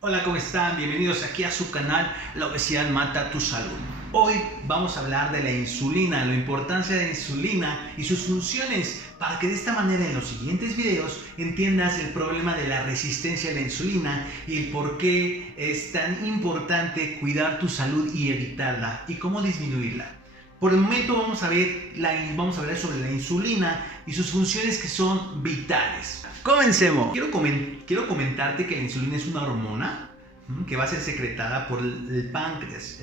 Hola, ¿cómo están? Bienvenidos aquí a su canal La Obesidad Mata Tu Salud. Hoy vamos a hablar de la insulina, la importancia de la insulina y sus funciones, para que de esta manera en los siguientes videos entiendas el problema de la resistencia a la insulina y el por qué es tan importante cuidar tu salud y evitarla y cómo disminuirla. Por el momento vamos a hablar sobre la insulina y sus funciones que son vitales. Comencemos. Quiero comentarte que la insulina es una hormona que va a ser secretada por el páncreas,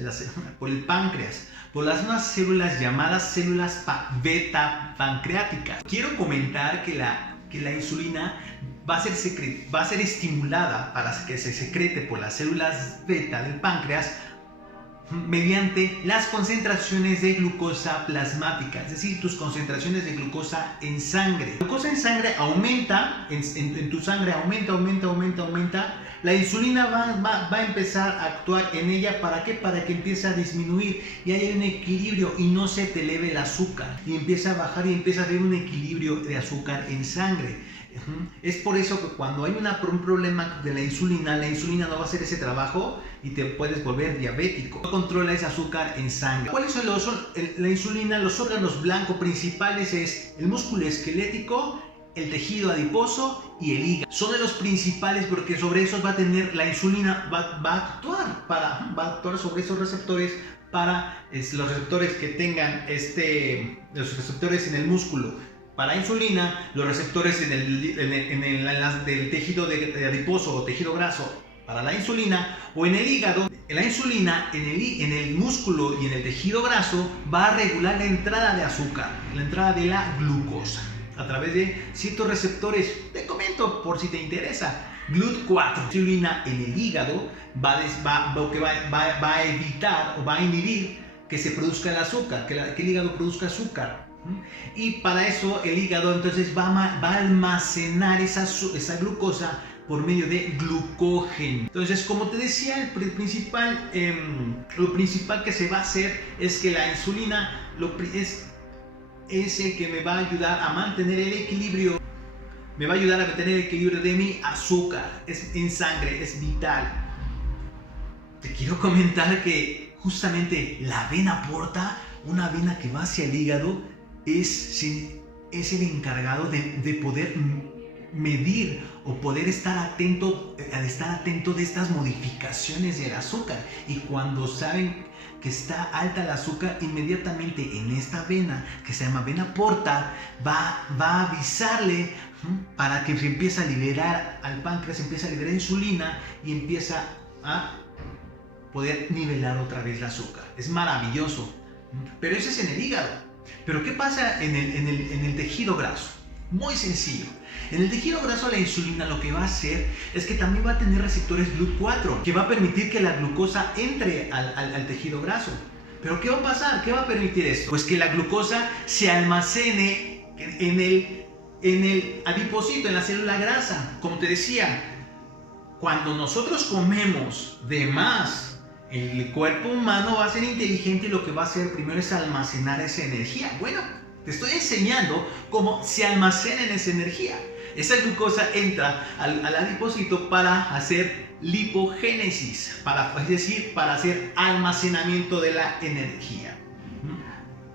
por unas células llamadas células beta pancreáticas. Quiero comentar que la insulina va a ser estimulada para que se secrete por las células beta del páncreas mediante las concentraciones de glucosa plasmática, es decir, tus concentraciones de glucosa en sangre. La glucosa en sangre aumenta, en tu sangre aumenta. La insulina va a empezar a actuar en ella. ¿Para qué? Para que empiece a disminuir y haya un equilibrio y no se te eleve el azúcar. Y empieza a bajar y empieza a haber un equilibrio de azúcar en sangre. Es por eso que cuando hay un problema de la insulina no va a hacer ese trabajo y te puedes volver diabético. No controla ese azúcar en sangre. ¿Cuáles son la insulina? Los órganos blancos principales es el músculo esquelético, el tejido adiposo y el hígado. Son de los principales porque sobre esos va a tener la insulina, va a actuar sobre esos receptores para los receptores que tengan los receptores en el músculo. Para la insulina, los receptores del tejido adiposo o tejido graso para la insulina, o en el hígado. La insulina en el músculo y en el tejido graso va a regular la entrada de azúcar, la entrada de la glucosa a través de ciertos receptores. Te comento por si te interesa. GLUT4. La insulina en el hígado va a evitar o va a inhibir que se produzca el azúcar, que el hígado produzca azúcar. Y para eso el hígado entonces va a almacenar esa glucosa por medio de glucógeno. Entonces, como te decía, lo principal que se va a hacer es que la insulina es el que me va a ayudar a mantener el equilibrio. Me va a ayudar a mantener el equilibrio de mi azúcar en sangre, es vital. Te quiero comentar que justamente la vena porta, una vena que va hacia el hígado, es el encargado de poder medir o poder estar atento de estas modificaciones del azúcar. Y cuando saben que está alta el azúcar, inmediatamente en esta vena que se llama vena porta va a avisarle para que se empiece a liberar al páncreas, empieza a liberar insulina y empieza a poder nivelar otra vez el azúcar. Es maravilloso, pero eso es en el hígado. Pero ¿qué pasa en el tejido graso? Muy sencillo. En el tejido graso la insulina lo que va a hacer es que también va a tener receptores GLUT4 que va a permitir que la glucosa entre al tejido graso. Pero ¿qué va a pasar? ¿Qué va a permitir esto? Pues que la glucosa se almacene en el adiposito, en la célula grasa. Como te decía, cuando nosotros comemos de más, el cuerpo humano va a ser inteligente y lo que va a hacer primero es almacenar esa energía. Bueno, te estoy enseñando cómo se almacena esa energía. Esa glucosa entra al adiposito para hacer lipogénesis, es decir, para hacer almacenamiento de la energía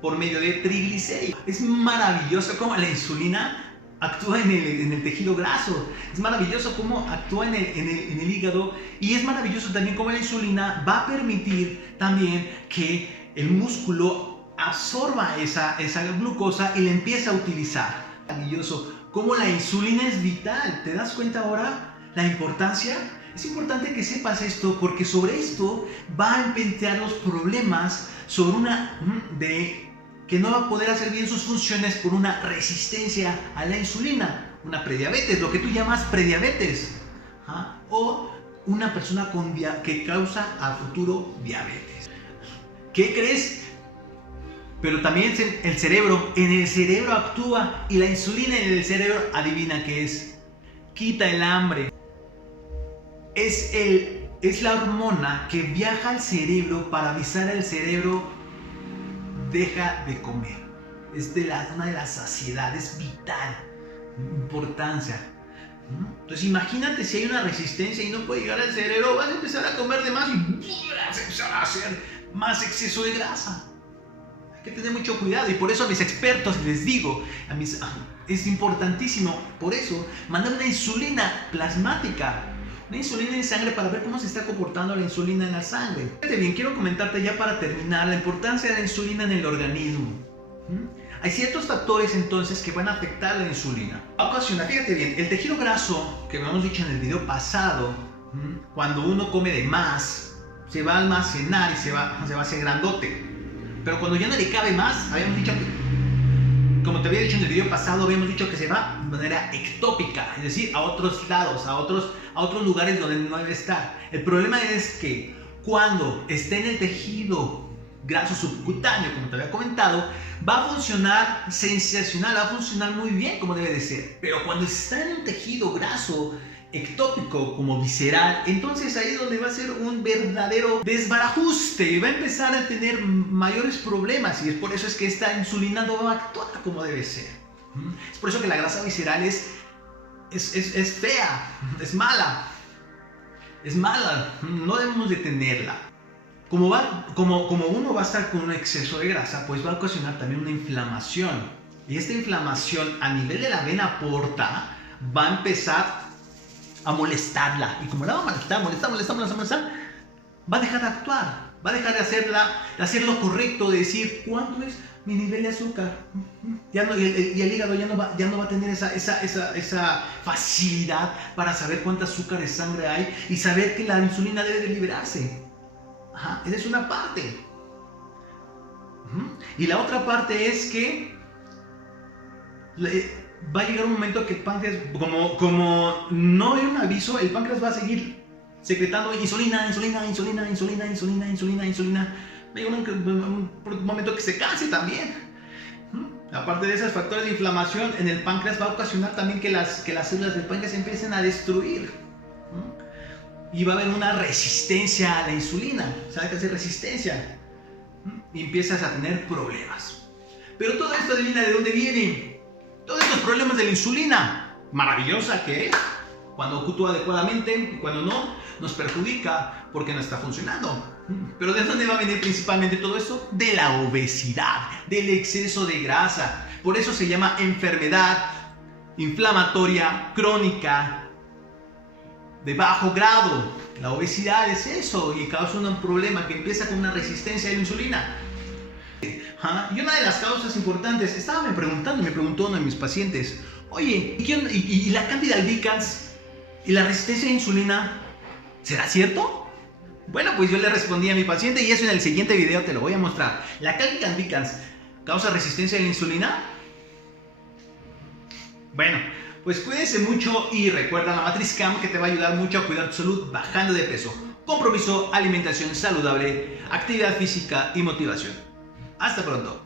por medio de triglicéridos. Es maravilloso cómo la insulina actúa en el tejido graso. Es maravilloso cómo actúa en el hígado, y es maravilloso también cómo la insulina va a permitir también que el músculo absorba esa glucosa y la empiece a utilizar. Maravilloso cómo la insulina es vital. ¿Te das cuenta ahora la importancia? Es importante que sepas esto, porque sobre esto va a empezar los problemas que no va a poder hacer bien sus funciones por una resistencia a la insulina, una prediabetes, lo que tú llamas prediabetes, o una persona que causa a futuro diabetes. ¿Qué crees? Pero también en el cerebro actúa, y la insulina en el cerebro, adivina qué es, quita el hambre. Es la hormona que viaja al cerebro para avisar al cerebro: deja de comer. Es una de las saciedades, vital importancia. Entonces imagínate si hay una resistencia y no puede llegar al cerebro, vas a empezar a comer de más y vas a empezar a hacer más exceso de grasa. Hay que tener mucho cuidado y por eso a mis expertos les digo, es importantísimo, por eso, mandar una insulina plasmática, una insulina en sangre para ver cómo se está comportando la insulina en la sangre. Fíjate bien, quiero comentarte ya para terminar la importancia de la insulina en el organismo. Hay ciertos factores entonces que van a afectar la insulina. Va a ocasionar, fíjate bien, el tejido graso, que habíamos dicho en el video pasado, cuando uno come de más, se va a almacenar y se va a hacer grandote. Pero cuando ya no le cabe más, habíamos dicho que, como te había dicho en el video pasado, habíamos dicho que se va de manera ectópica, es decir, a otros lados, a otros lugares donde no debe estar. El problema es que cuando esté en el tejido graso subcutáneo, como te había comentado, va a funcionar sensacional, va a funcionar muy bien como debe de ser. Pero cuando está en un tejido graso ectópico como visceral, entonces ahí es donde va a ser un verdadero desbarajuste y va a empezar a tener mayores problemas, y es por eso es que esta insulina no va a actuar como debe ser. Es por eso que la grasa visceral es fea, es mala, no debemos de tenerla. Como uno va a estar con un exceso de grasa, pues va a ocasionar también una inflamación. Y esta inflamación a nivel de la vena porta va a empezar a molestarla. Y como la va a molestar, va a dejar de actuar. Va a dejar de hacer lo correcto, de decir cuánto es mi nivel de azúcar. Y el hígado ya no va a tener esa facilidad para saber cuánta azúcar de sangre hay y saber que la insulina debe de liberarse. Esa es una parte. Y la otra parte es que va a llegar un momento que el páncreas, como no hay un aviso, el páncreas va a seguir secretando insulina. Va a llegar un momento que se canse también. Aparte de esos factores de inflamación en el páncreas, va a ocasionar también que las células del páncreas empiecen a destruir. Y va a haber una resistencia a la insulina. ¿Sabes qué es resistencia? Y empiezas a tener problemas. Pero todo esto, adivina de dónde viene. Todos estos problemas de la insulina, maravillosa que es, cuando actúa adecuadamente y cuando no, nos perjudica porque no está funcionando. Pero ¿de dónde va a venir principalmente todo esto? De la obesidad, del exceso de grasa. Por eso se llama enfermedad inflamatoria crónica de bajo grado. La obesidad es eso y causa un problema que empieza con una resistencia a la insulina. Y una de las causas importantes, me preguntó uno de mis pacientes, oye, ¿y la Candida albicans y la resistencia a la insulina, será cierto? Bueno, pues yo le respondí a mi paciente y eso en el siguiente video te lo voy a mostrar. ¿La Candida albicans causa resistencia a la insulina? Bueno, pues cuídense mucho y recuerda la matriz CAM, que te va a ayudar mucho a cuidar tu salud bajando de peso. Compromiso, alimentación saludable, actividad física y motivación. Hasta pronto.